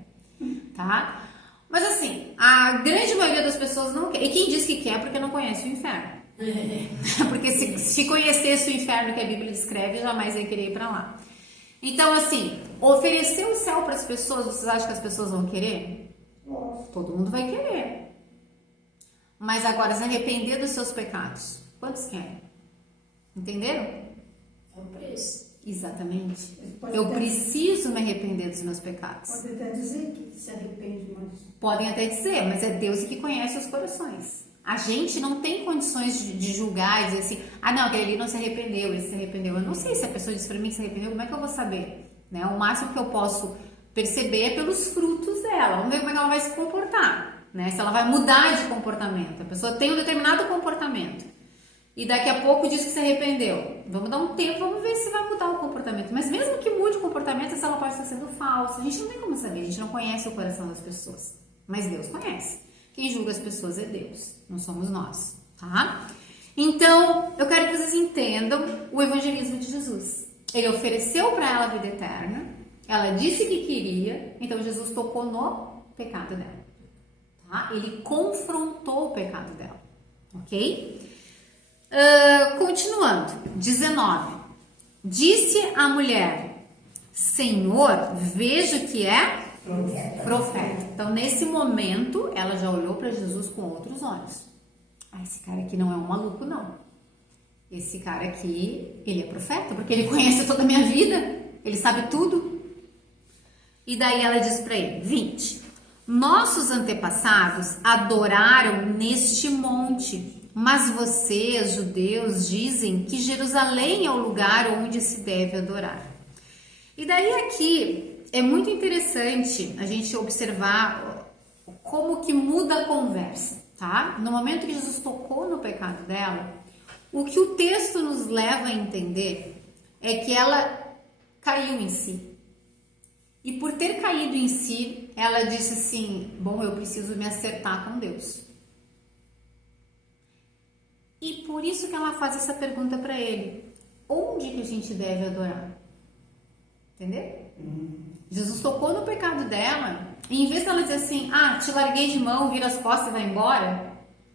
Tá? Mas assim, a grande maioria das pessoas não quer. E quem diz que quer é porque não conhece o inferno. Porque se conhecesse o inferno que a Bíblia descreve, jamais ia querer ir pra lá. Então, assim, oferecer o céu para as pessoas, vocês acham que as pessoas vão querer? Todo mundo vai querer. Mas agora, se arrepender dos seus pecados, quantos querem? Entenderam? É o preço. Exatamente. Eu preciso me arrepender dos meus pecados. Pode até dizer que se arrepende, mas... Podem até dizer, mas é Deus que conhece os corações. A gente não tem condições de julgar e dizer assim, não, aquele ali não se arrependeu, ele se arrependeu. Eu não sei se a pessoa disse pra mim que se arrependeu, como é que eu vou saber? Né? O máximo que eu posso perceber é pelos frutos dela. Vamos ver como é que ela vai se comportar, né? Se ela vai mudar de comportamento. A pessoa tem um determinado comportamento e daqui a pouco diz que se arrependeu. Vamos dar um tempo, vamos ver se vai mudar o comportamento. Mas mesmo que mude o comportamento, essa ela pode estar sendo falsa. A gente não tem como saber, a gente não conhece o coração das pessoas. Mas Deus conhece. Quem julga as pessoas é Deus, não somos nós, tá? Então, eu quero que vocês entendam o evangelismo de Jesus. Ele ofereceu para ela a vida eterna, ela disse que queria, então Jesus tocou no pecado dela, tá? Ele confrontou o pecado dela, ok? Continuando, 19. Disse a mulher, Senhor, vejo que é profeta. Então, nesse momento, ela já olhou para Jesus com outros olhos. Esse cara aqui não é um maluco, não. Esse cara aqui, ele é profeta, porque ele conhece toda a minha vida, ele sabe tudo. E daí ela diz para ele, 20. Nossos antepassados adoraram neste monte, mas vocês, judeus, dizem que Jerusalém é o lugar onde se deve adorar. E daí aqui é muito interessante a gente observar como que muda a conversa, tá? No momento que Jesus tocou no pecado dela, o que o texto nos leva a entender é que ela caiu em si. E por ter caído em si, ela disse assim, bom, eu preciso me acertar com Deus. E por isso que ela faz essa pergunta para ele, onde que a gente deve adorar? Entendeu? Jesus tocou no pecado dela, e em vez de ela dizer assim, te larguei de mão, vira as costas e vai embora,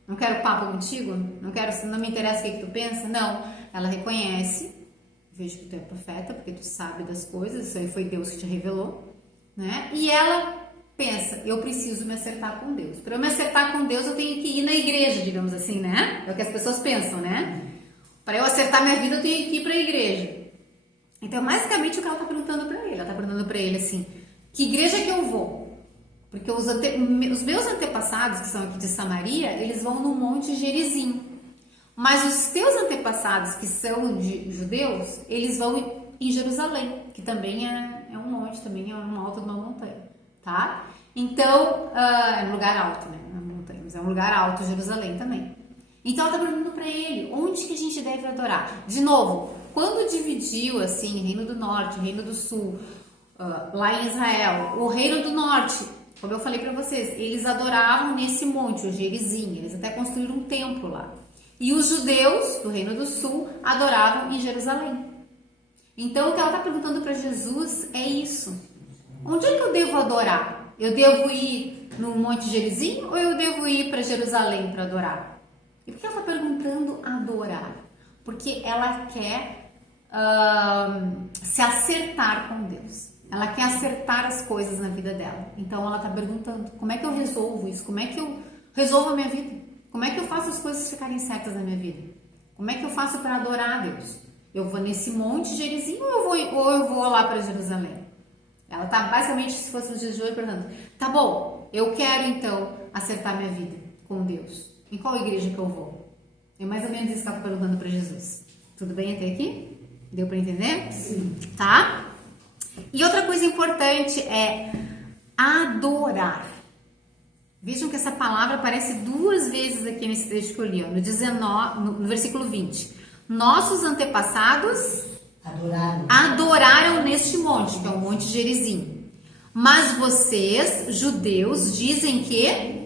não quero papo contigo, não me interessa o que tu pensa, não, ela reconhece, vejo que tu é profeta, porque tu sabe das coisas, isso aí foi Deus que te revelou, né? E ela pensa, eu preciso me acertar com Deus. Para eu me acertar com Deus, eu tenho que ir na igreja, digamos assim, né? É o que as pessoas pensam, né? Para eu acertar minha vida, eu tenho que ir para a igreja. Então, basicamente, o que ela está perguntando para ele? Ela está perguntando para ele assim, que igreja que eu vou? Porque os meus antepassados, que são aqui de Samaria, eles vão no Monte Gerizim. Mas os teus antepassados, que são de judeus, eles vão em Jerusalém, que também é um monte, também é uma alta de uma montanha, tá? Então, é um lugar alto, né? Na montanha, mas é um lugar alto, Jerusalém também. Então ela está perguntando para ele, onde que a gente deve adorar? De novo, quando dividiu assim, Reino do Norte, Reino do Sul, lá em Israel, o Reino do Norte, como eu falei para vocês, eles adoravam nesse monte, o Gerizim, eles até construíram um templo lá. E os judeus do Reino do Sul adoravam em Jerusalém. Então o que ela está perguntando para Jesus é isso. Onde é que eu devo adorar? Eu devo ir no Monte Gerizim ou eu devo ir para Jerusalém para adorar? E por que ela está perguntando adorar? Porque ela quer se acertar com Deus. Ela quer acertar as coisas na vida dela. Então ela está perguntando, como é que eu resolvo isso? Como é que eu resolvo a minha vida? Como é que eu faço as coisas ficarem certas na minha vida? Como é que eu faço para adorar a Deus? Eu vou nesse monte Gerizim ou eu vou lá para Jerusalém? Ela está basicamente, se fosse no dia de hoje, perguntando, tá bom, eu quero então acertar minha vida com Deus. Em qual igreja que eu vou? É mais ou menos isso que ela está perguntando para Jesus. Tudo bem até aqui? Deu para entender? Sim. Tá? E outra coisa importante é adorar. Vejam que essa palavra aparece 2 vezes aqui nesse texto que eu li, ó, no versículo 20. Nossos antepassados adoraram neste monte, que é o Monte Gerizim. Mas vocês, judeus, dizem que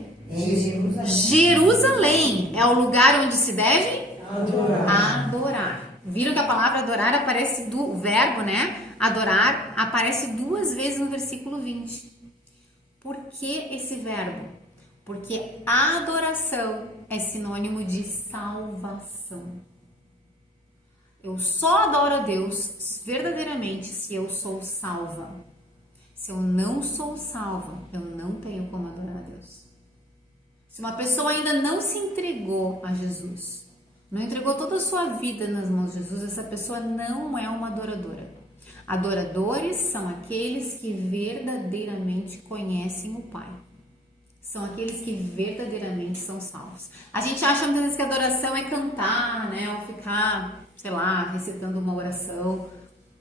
Jerusalém é o lugar onde se deve adorar. Viram que a palavra adorar aparece o verbo, né? Adorar aparece 2 vezes no versículo 20. Por que esse verbo? Porque adoração é sinônimo de salvação. Eu só adoro a Deus verdadeiramente se eu sou salva. Se eu não sou salva, eu não tenho como adorar a Deus. Se uma pessoa ainda não se entregou a Jesus, não entregou toda a sua vida nas mãos de Jesus, essa pessoa não é uma adoradora. Adoradores são aqueles que verdadeiramente conhecem o Pai. São aqueles que verdadeiramente são salvos. A gente acha muitas vezes que adoração é cantar, né? Ou ficar, sei lá, recitando uma oração.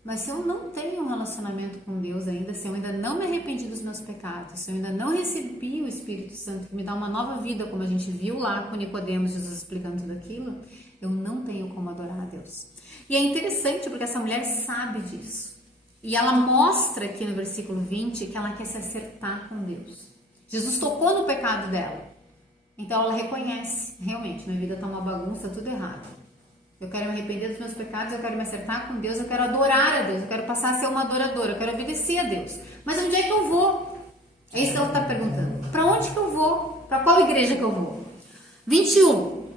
Mas se eu não tenho um relacionamento com Deus ainda, se eu ainda não me arrependi dos meus pecados, se eu ainda não recebi o Espírito Santo que me dá uma nova vida, como a gente viu lá com Nicodemos, Jesus explicando tudo aquilo, eu não tenho como adorar a Deus. E é interessante porque essa mulher sabe disso. E ela mostra aqui no versículo 20 que ela quer se acertar com Deus. Jesus tocou no pecado dela. Então ela reconhece, realmente, minha vida está uma bagunça, tudo errado. Eu quero me arrepender dos meus pecados, eu quero me acertar com Deus, eu quero adorar a Deus, eu quero passar a ser uma adoradora, eu quero obedecer a Deus. Mas onde é que eu vou? É isso que ela está perguntando. Para onde que eu vou? Para qual igreja que eu vou? 21.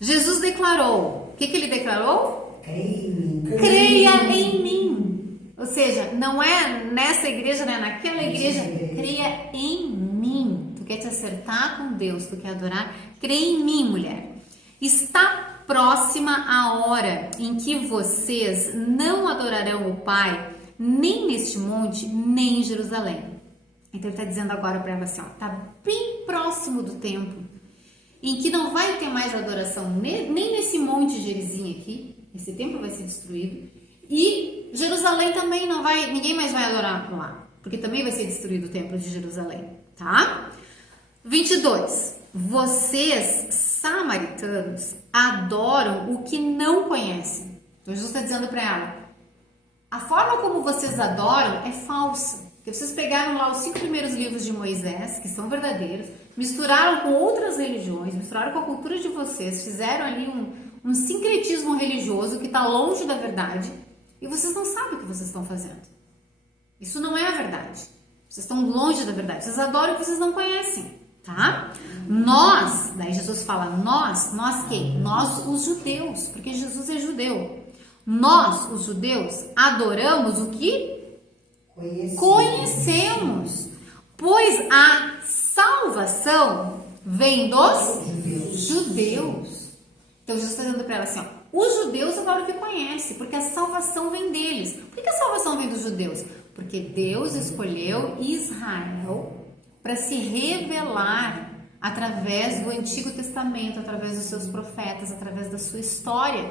Jesus declarou. O que ele declarou? Creia em mim. Ou seja, não é nessa igreja, não é naquela igreja. Creia em mim. Tu quer te acertar com Deus, tu quer adorar? Creia em mim, mulher. Está próxima a hora em que vocês não adorarão o Pai, nem neste monte, nem em Jerusalém. Então ele está dizendo agora para ela assim, ó, tá bem próximo do tempo em que não vai ter mais adoração nem nesse monte Gerizim aqui, esse templo vai ser destruído, e Jerusalém também não vai, ninguém mais vai adorar lá, porque também vai ser destruído o templo de Jerusalém, tá? 22. Vocês, samaritanos, adoram o que não conhecem. Então Jesus está dizendo para ela, a forma como vocês adoram é falsa. Porque vocês pegaram lá os 5 primeiros livros de Moisés, que são verdadeiros, misturaram com outras religiões, misturaram com a cultura de vocês, fizeram ali um sincretismo religioso que está longe da verdade, e vocês não sabem o que vocês estão fazendo. Isso não é a verdade. Vocês estão longe da verdade. Vocês adoram o que vocês não conhecem. Tá? Nós, daí Jesus fala nós quem? Nós os judeus, porque Jesus é judeu. Nós, os judeus, adoramos o que? Conhecemos. Pois a salvação vem dos judeus. Então Jesus está dizendo para ela assim, ó, os judeus adoram o que conhecem, porque a salvação vem deles. Por que a salvação vem dos judeus? Porque Deus escolheu Israel para se revelar através do Antigo Testamento, através dos seus profetas, através da sua história.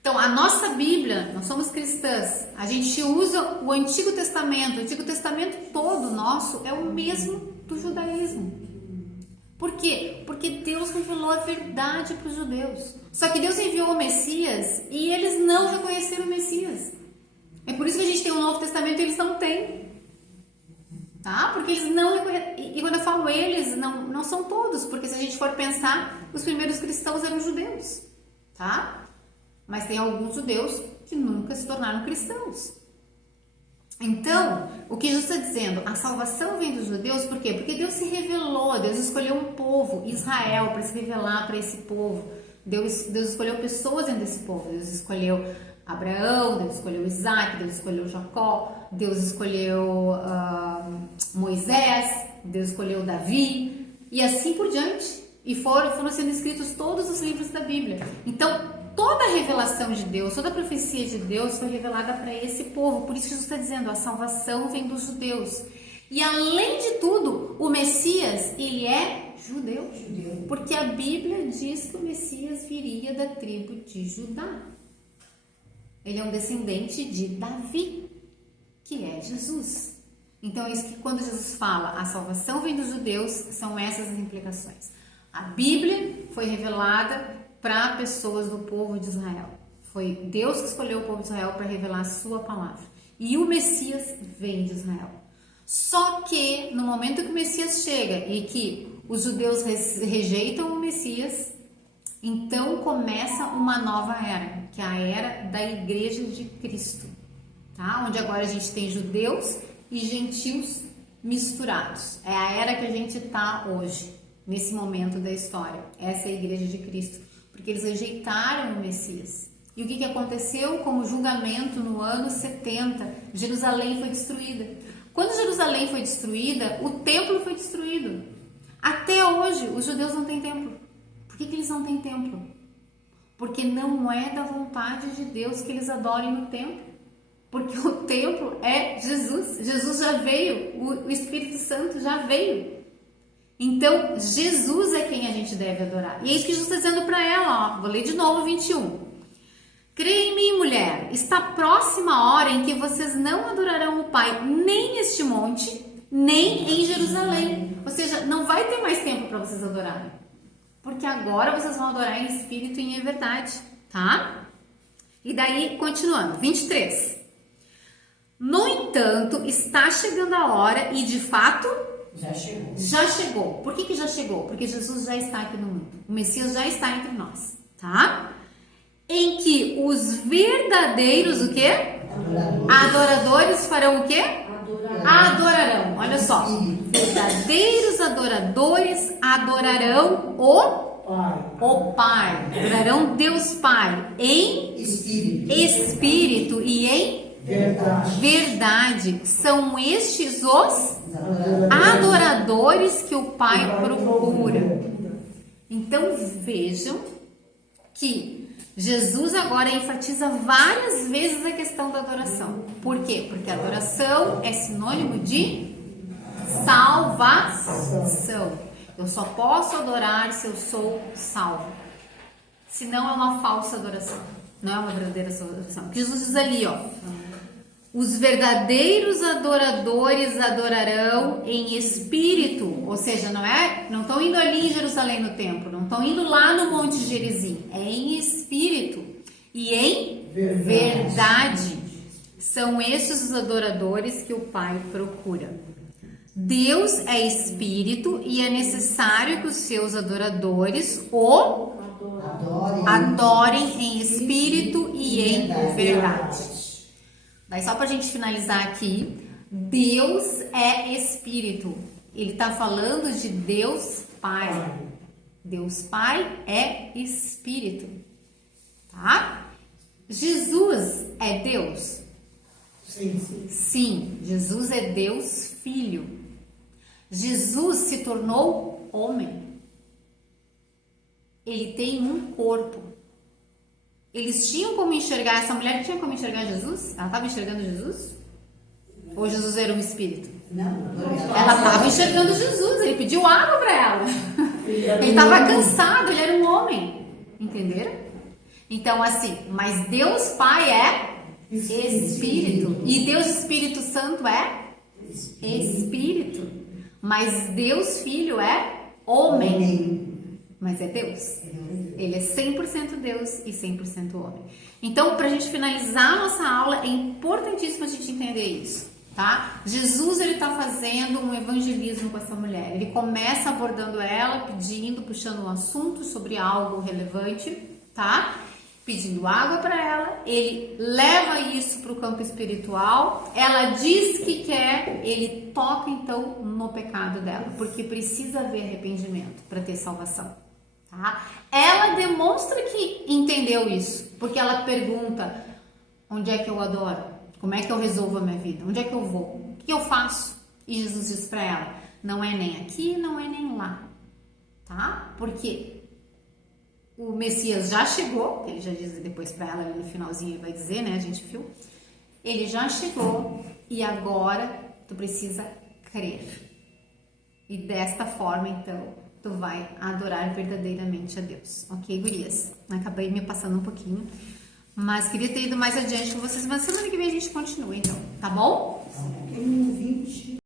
Então, a nossa Bíblia, nós somos cristãs, a gente usa o Antigo Testamento. O Antigo Testamento todo nosso é o mesmo do judaísmo. Por quê? Porque Deus revelou a verdade para os judeus. Só que Deus enviou o Messias e eles não reconheceram o Messias. É por isso que a gente tem o Novo Testamento e eles não têm. Tá? Porque eles não reconhecem. E quando eu falo eles, não são todos. Porque se a gente for pensar, os primeiros cristãos eram judeus. Tá? Mas tem alguns judeus que nunca se tornaram cristãos. Então, o que Jesus está dizendo? A salvação vem dos judeus, por quê? Porque Deus se revelou, Deus escolheu um povo, Israel, para se revelar para esse povo. Deus escolheu pessoas dentro desse povo. Deus escolheu Abraão, Deus escolheu Isaac, Deus escolheu Jacó, Deus escolheu Moisés, Deus escolheu Davi, e assim por diante. E foram sendo escritos todos os livros da Bíblia. Então, toda a revelação de Deus, toda a profecia de Deus foi revelada para esse povo. Por isso que Jesus está dizendo, a salvação vem dos judeus. E além de tudo, o Messias, ele é judeu. Porque a Bíblia diz que o Messias viria da tribo de Judá. Ele é um descendente de Davi, que é Jesus. Então, é isso que quando Jesus fala, a salvação vem dos judeus, são essas as implicações. A Bíblia foi revelada para pessoas do povo de Israel. Foi Deus que escolheu o povo de Israel para revelar a sua palavra. E o Messias vem de Israel. Só que no momento que o Messias chega e que os judeus rejeitam o Messias, então começa uma nova era, que é a era da Igreja de Cristo, tá? Onde agora a gente tem judeus e gentios misturados. É a era que a gente está hoje, nesse momento da história. Essa é a Igreja de Cristo. Porque eles rejeitaram o Messias. E o que aconteceu? Como julgamento no ano 70, Jerusalém foi destruída. Quando Jerusalém foi destruída, o templo foi destruído. Até hoje, os judeus não têm templo. Por que eles não têm templo? Porque não é da vontade de Deus que eles adorem no templo. Porque o templo é Jesus. Jesus já veio, o Espírito Santo já veio. Então, Jesus é quem a gente deve adorar. E é isso que Jesus está dizendo para ela, ó. Vou ler de novo 21. Creia em mim, mulher, está próxima a hora em que vocês não adorarão o Pai nem neste monte, nem em Jerusalém. Ou seja, não vai ter mais tempo para vocês adorarem. Porque agora vocês vão adorar em espírito e em verdade, tá? E daí, continuando, 23. No entanto, está chegando a hora e de fato... Já chegou. Por que já chegou? Porque Jesus já está aqui no mundo. O Messias já está entre nós, tá? Em que os verdadeiros, o quê? Adoradores farão o quê? Adorarão. Olha só. Verdadeiros adoradores adorarão o Pai. Adorarão Deus Pai em espírito e em verdade. São estes os adoradores que o Pai procura. Então vejam que Jesus agora enfatiza várias vezes a questão da adoração. Por quê? Porque a adoração é sinônimo de salvação. Eu só posso adorar se eu sou salvo. Senão é uma falsa adoração. Não é uma verdadeira adoração. Porque Jesus diz ali, ó. Os verdadeiros adoradores adorarão em espírito, ou seja, não estão indo ali em Jerusalém no templo, não estão indo lá no Monte Gerizim, é em espírito e em verdade. São estes os adoradores que o Pai procura. Deus é espírito e é necessário que os seus adoradores o adorem em espírito e em verdade. Daí só pra gente finalizar aqui, Deus é Espírito. Ele tá falando de Deus Pai. Deus Pai é Espírito. Tá? Jesus é Deus? Sim, Jesus é Deus Filho. Jesus se tornou homem. Ele tem um corpo. Eles tinham como enxergar, essa mulher tinha como enxergar Jesus? Ela estava enxergando Jesus? Ou Jesus era um espírito? Não. Ela estava enxergando Jesus, ele pediu água para ela. Ele estava cansado, ele era um homem. Entenderam? Então, assim, mas Deus Pai é Espírito. E Deus Espírito Santo é Espírito. Mas Deus Filho é homem. Mas é Deus. Ele é 100% Deus e 100% homem. Então, para a gente finalizar a nossa aula, é importantíssimo a gente entender isso, tá? Jesus, ele tá fazendo um evangelismo com essa mulher. Ele começa abordando ela, pedindo, puxando um assunto sobre algo relevante, tá? Pedindo água para ela, ele leva isso para o campo espiritual, ela diz que quer, ele toca então no pecado dela, porque precisa haver arrependimento para ter salvação, tá? Ela demonstra que entendeu isso, porque ela pergunta: onde é que eu adoro? Como é que eu resolvo a minha vida? Onde é que eu vou? O que eu faço? E Jesus diz para ela: não é nem aqui, não é nem lá, tá? Porque o Messias já chegou, ele já diz depois para ela ali no finalzinho, ele vai dizer, né? A gente viu. Ele já chegou e agora tu precisa crer. E desta forma, então, tu vai adorar verdadeiramente a Deus. Ok, gurias? Acabei me passando um pouquinho, mas queria ter ido mais adiante com vocês. Mas semana que vem a gente continua, então, tá bom?